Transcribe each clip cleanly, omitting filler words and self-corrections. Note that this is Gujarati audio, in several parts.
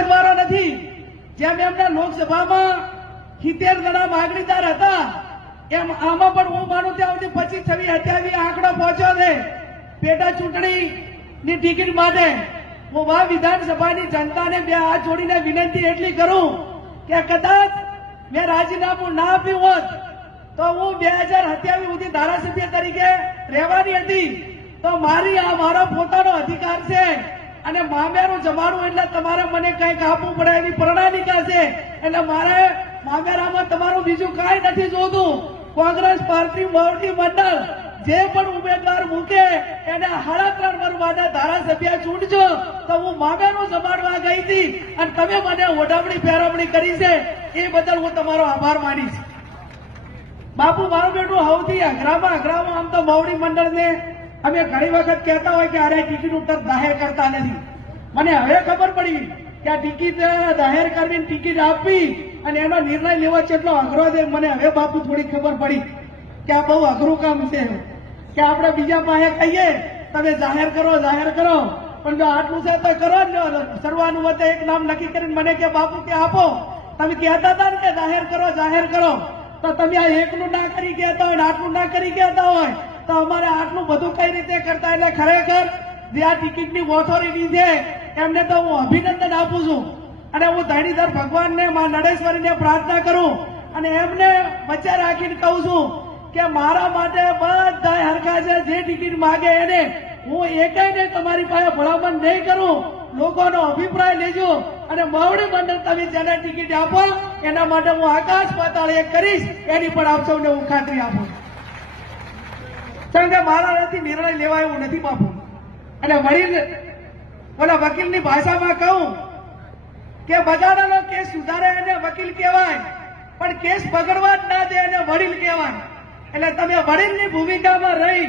ઉમેદવારો નથી. જેમ એમના લોકસભામાં 70 જણા માગણીદાર હતા, એમ આમાં પણ હું માનું ત્યાં સુધી 25, 26, 28 આંકડો પહોંચ્યો છે પેટા ચૂંટણીની ટિકિટ માટે. હું આ વિધાનસભાની જનતાને બે હાથ જોડીને વિનંતી એટલી કરું કે કદાચ મેં રાજીનામું ના આપ્યું હોત તો હું 2027 સુધી ધારાસભ્ય તરીકે રહેવાની હતી. તો મારો પોતાનો અધિકાર છે અને મામેરું જમાડું એટલે તમારે મને કંઈક આપવું પડે એવી પ્રણાલિકા છે. એટલે મારે મામેરામાં તમારું બીજું કાંઈ નથી જોતું. કોંગ્રેસ પાર્ટી મોવડી મંડળ જે પણ ઉમેદવાર મૂકે એને 3.5 વર્ષ માટે ધારાસભ્ય ચૂંટજો. તો હું મામેરું જમાડવા ગઈ હતી અને તમે મને ઓઢવણી ફેરવણી કરી છે એ બદલ હું તમારો આભાર માનીશ. બાપુ મારું બેટું સૌથી અઘરામાં આમ તો મોવડી મંડળને અમે ઘણી વખત કહેતા હોય કે અરે ટિકિટ તક જાહેર કરતા નથી. મને હવે ખબર પડી કે આ ટિકિટ જાહેર કરવી, ટિકિટ આપવી અને એનો નિર્ણય લેવો કેટલો અઘરો છે. મને હવે બાપુ થોડી ખબર પડી કે આ બહુ અઘરું કામ છે કે આપણે બીજા પાસે કહીએ તમે જાહેર કરો, પણ જો આટલું છે તો કરો ને. સર્વાનું વચ્ચે એક નામ નક્કી કરીને મને કે બાપુ કે આપો, તમે કહેતા હતા ને કે જાહેર કરો, તો તમે આ એકલું ના કરી કહેતા હોય ને આટલું ના કરી કહેતા હોય તો અમારે આટલું બધું કઈ રીતે કરતા. એટલે ખરેખર જે આ ટિકિટની ઓથોરિટી છે એમને તો હું અભિનંદન આપું છું અને હું ધણીધર ભગવાનને મા નડેશ્વરીને પ્રાર્થના કરું અને એમને વચ્ચે રાખીને કહું છું કે મારા માટે બધા હરખા છે. જે ટિકિટ માગે એને હું એકેયને તમારી પાસે ભલામણ નહીં કરું. લોકોનો અભિપ્રાય લેજો અને મોવડી મંડળ તમે જેને ટિકિટ આપો એના માટે હું આકાશ પાતાળ એક કરીશ. એની પણ આપ સૌને હું ખાતરી આપું. કારણ કે મારાથી નિર્ણય લેવાય એવું નથી બાપુ. અને વડીલ ઓલા વકીલની ભાષામાં કહું કે બગાડેલો કેસ સુધારે એને વકીલ કહેવાય, પણ કેસ બગડવા જ ના દે એને વડીલ કહેવાય. એટલે તમે વડીલની ભૂમિકામાં રહી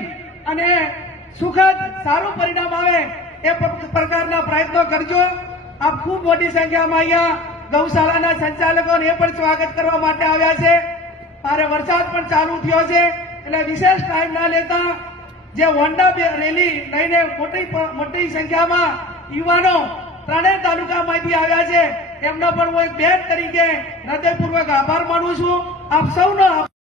અને સુખદ સારું પરિણામ આવે એ પ્રકારના પ્રયત્નો કરજો. આપ ખૂબ મોટી સંખ્યામાં અહીંયા ગૌશાળાના સંચાલકોને એ પણ સ્વાગત કરવા માટે આવ્યા છે. મારે વરસાદ પણ ચાલુ થયો છે એટલે વિશેષ ટાઈમ ના લેતા જે હોન્ડા રેલી લઈને મોટી સંખ્યામાં યુવાનો 3 તાલુકામાંથી આવ્યા છે એમનો પણ હું એક બેન તરીકે હૃદયપૂર્વક આભાર માનું છું. આપ સૌનો